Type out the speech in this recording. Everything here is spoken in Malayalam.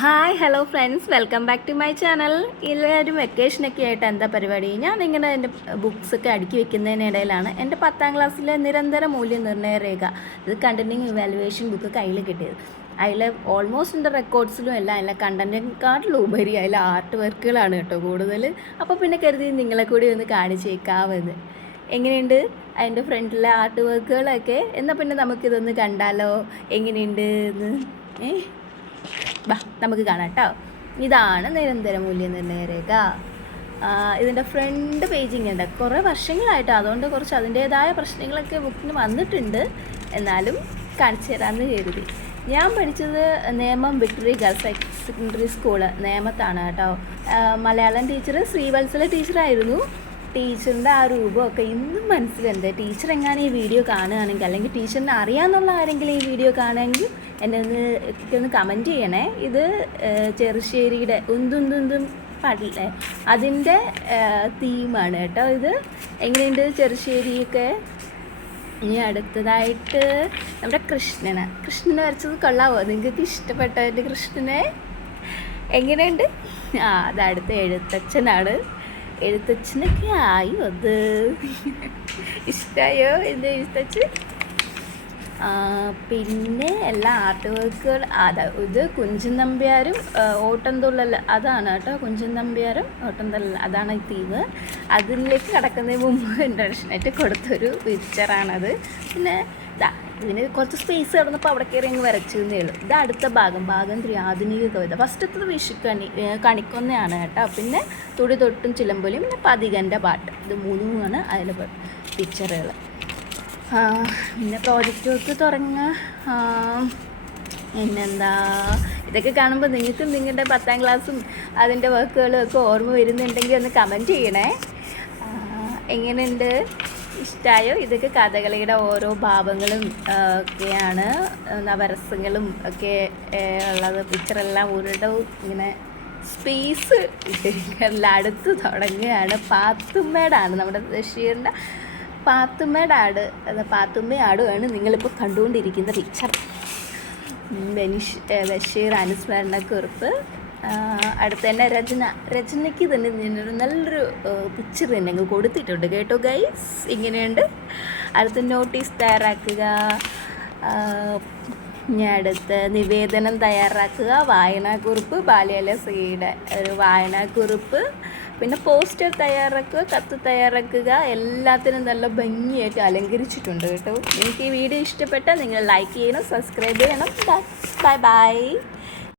Hi hello friends, welcome back to my channel. എല്ലാവരും വെക്കേഷനൊക്കെ ആയിട്ട് എന്താ പരിപാടി? ഞാനിങ്ങനെ എൻ്റെ ബുക്സൊക്കെ അടുക്കി വെക്കുന്നതിനിടയിലാണ് എൻ്റെ 10ാം ക്ലാസ്സിലെ നിരന്തര മൂല്യനിർണ്ണയ രേഖ, ഇത് കണ്ടിന്യൂയിങ് ഇവാലുവേഷൻ ബുക്ക് കയ്യിൽ കിട്ടിയത്. അതിൽ ഓൾമോസ്റ്റ് എൻ്റെ റെക്കോർഡ്സിലും എല്ലാം അല്ല, കണ്ടൻറ്റിനെക്കാട്ടിലും ഉപരി അതിൽ ആർട്ട് വർക്കുകളാണ് കേട്ടോ കൂടുതൽ. അപ്പോൾ പിന്നെ കരുതി നിങ്ങളെ കൂടി ഒന്ന് കാണിച്ചേക്കാമെന്ന്. എങ്ങനെയുണ്ട് അതിൻ്റെ ഫ്രണ്ടിലെ ആർട്ട് വർക്കുകളൊക്കെ? എന്നാൽ പിന്നെ നമുക്കിതൊന്ന് കണ്ടാലോ എങ്ങനെയുണ്ട് എന്ന്. ബാ നമുക്ക് കാണാം കേട്ടോ. ഇതാണ് നിരന്തര മൂല്യനിർണ്ണയ രേഖ. ഇതിൻ്റെ ഫ്രണ്ട് പേജിങ് ഉണ്ട്. കുറേ വർഷങ്ങളായിട്ട്, അതുകൊണ്ട് കുറച്ച് അതിൻ്റേതായ പ്രശ്നങ്ങളൊക്കെ ബുക്കിന് വന്നിട്ടുണ്ട്. എന്നാലും കാണിച്ചു തരാമെന്ന് കരുതി. ഞാൻ പഠിച്ചത് Nemam victory girls higher secondary school നേമത്താണ് കേട്ടോ. മലയാളം ടീച്ചർ ശ്രീവത്സല ടീച്ചറായിരുന്നു. ടീച്ചറിൻ്റെ ആ രൂപമൊക്കെ ഇന്നും മനസ്സിലുണ്ട്. ടീച്ചർ എങ്ങാനും ഈ വീഡിയോ കാണുകയാണെങ്കിൽ, അല്ലെങ്കിൽ ടീച്ചറിനെ അറിയാമെന്നുള്ള ആരെങ്കിലും ഈ വീഡിയോ കാണുകയാണെങ്കിൽ എന്നെ ഒന്ന് കമൻറ്റ് ചെയ്യണേ. ഇത് ചെറുശ്ശേരിയുടെ ഉന്തുന്തുന്തും പാടില്ലേ, അതിൻ്റെ തീമാണ് കേട്ടോ. ഇത് എങ്ങനെയുണ്ട് ചെറുശ്ശേരിയൊക്കെ? ഇനി അടുത്തതായിട്ട് നമ്മുടെ കൃഷ്ണനെ വരച്ചത് കൊള്ളാമോ? നിങ്ങൾക്ക് ഇഷ്ടപ്പെട്ടോ എൻ്റെ കൃഷ്ണനെ? എങ്ങനെയുണ്ട്? അതടുത്ത എഴുത്തച്ഛനാണ്. എഴുത്തച്ഛനൊക്കെ ആയി അത് ഇഷ്ടമായോ എൻ്റെ എഴുത്തച്ഛൻ? പിന്നെ എല്ലാ ആർട്ട് വർക്കുകൾ ഇത് കുഞ്ചൻ നമ്പ്യാരും ഓട്ടംതുള്ളൽ, അതാണ് കേട്ടോ. കുഞ്ചൻ നമ്പ്യാരും ഓട്ടംതുള്ളൽ, അതാണ് ഈ തീം. അതിലേക്ക് കടക്കുന്നതിന് മുമ്പ് ഇൻട്രഡക്ഷനായിട്ട് കൊടുത്തൊരു പിക്ചറാണത്. പിന്നെ ഇതിന് കുറച്ച് സ്പേസ് കിടന്നപ്പോൾ അവിടെ കയറി അങ്ങ് വരച്ചു എന്നേ ഉള്ളൂ. ഇത് അടുത്ത ഭാഗം 3 ആധുനിക കവിത. ഫസ്റ്റത്തത് കണിക്കൊന്നയാണ് കേട്ടോ. പിന്നെ തുടി തൊട്ടും ചിലമ്പൊലിയും, പിന്നെ പതികൻ്റെ പാട്ട്. ഇത് 3 അതിൽ പിക്ചറുകൾ. പിന്നെ പ്രോജക്റ്റ് വർക്ക് തുടങ്ങുക. പിന്നെന്താ, ഇതൊക്കെ കാണുമ്പോൾ നിങ്ങൾക്കും നിങ്ങളുടെ 10ാം ക്ലാസ്സും അതിൻ്റെ വർക്കുകളും ഒക്കെ ഓർമ്മ വരുന്നുണ്ടെങ്കിൽ ഒന്ന് കമൻറ്റ് ചെയ്യണേ. എങ്ങനെയുണ്ട്? ഇഷ്ടമായോ? ഇതൊക്കെ കഥകളിയുടെ ഓരോ ഭാവങ്ങളും ഒക്കെയാണ്, നവരസങ്ങളും ഒക്കെ ഉള്ളത്. പിക്ചറെല്ലാം ഒരിട ഇങ്ങനെ സ്പേസ് ഇട്ടിരിക്കാറില്ല. അടുത്ത് തുടങ്ങുകയാണ്. പാത്തുമ്മേടാണ് നമ്മുടെ ബഷീറിൻ്റെ പാത്തുമ്മയാടുമാണ് നിങ്ങളിപ്പോൾ കണ്ടുകൊണ്ടിരിക്കുന്ന പിക്ചർ. ബഷീർ അനുസ്മരണക്കുറിപ്പ്. അടുത്ത തന്നെ രചനയ്ക്ക് തന്നെ നല്ലൊരു പിക്ചർ തന്നെ അങ്ങ് കൊടുത്തിട്ടുണ്ട് കേട്ടോ ഗൈസ്. ഇങ്ങനെയുണ്ട്. അടുത്ത നോട്ടീസ് തയ്യാറാക്കുക. ഇനി അടുത്ത് നിവേദനം തയ്യാറാക്കുക. വായനാക്കുറിപ്പ്, ബാല്യലസയുടെ ഒരു വായനാക്കുറിപ്പ്. പിന്നെ പോസ്റ്റർ തയ്യാറാക്കുക, കത്ത് തയ്യാറാക്കുക. എല്ലാത്തിനും നല്ല ഭംഗിയായിട്ട് അലങ്കരിച്ചിട്ടുണ്ട് കേട്ടോ. എനിക്ക് ഈ വീഡിയോ ഇഷ്ടപ്പെട്ടാൽ നിങ്ങൾ ലൈക്ക് ചെയ്യണം, സബ്സ്ക്രൈബ് ചെയ്യണം. Bye bye.